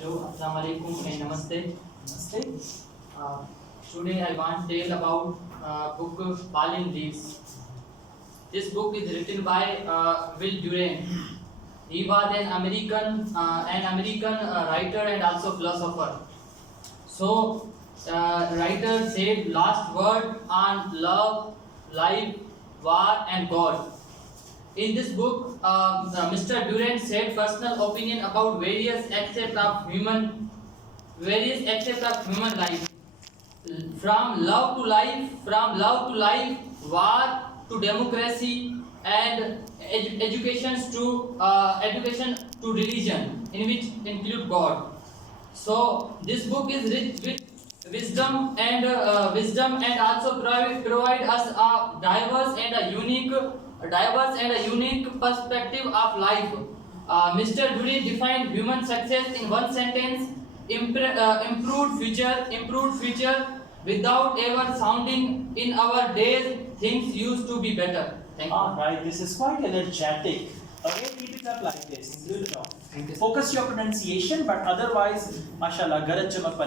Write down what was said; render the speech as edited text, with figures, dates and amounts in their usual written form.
Hello, Assalamu alaikum and Namaste. Namaste. Uh, Today I want to tell about book Fallen Leaves. This book is written by Will Durant. He was an American writer and also philosopher. So, writer said last word on love, life, war, and God. In this book, Mr. Durant said personal opinion about various aspects of human life, from love to life, war to democracy, and education to religion, in which include God. So this book is rich with wisdom and also provide us a diverse and a unique perspective of life. Mr. Duri defined human success in one sentence: improved future. Without ever sounding in our days, things used to be better. Thank you. Alright, this is quite energetic. Again, keep it up like this. Good job. Thank you. Focus your pronunciation, but otherwise, mashallah, garaj chamak wali.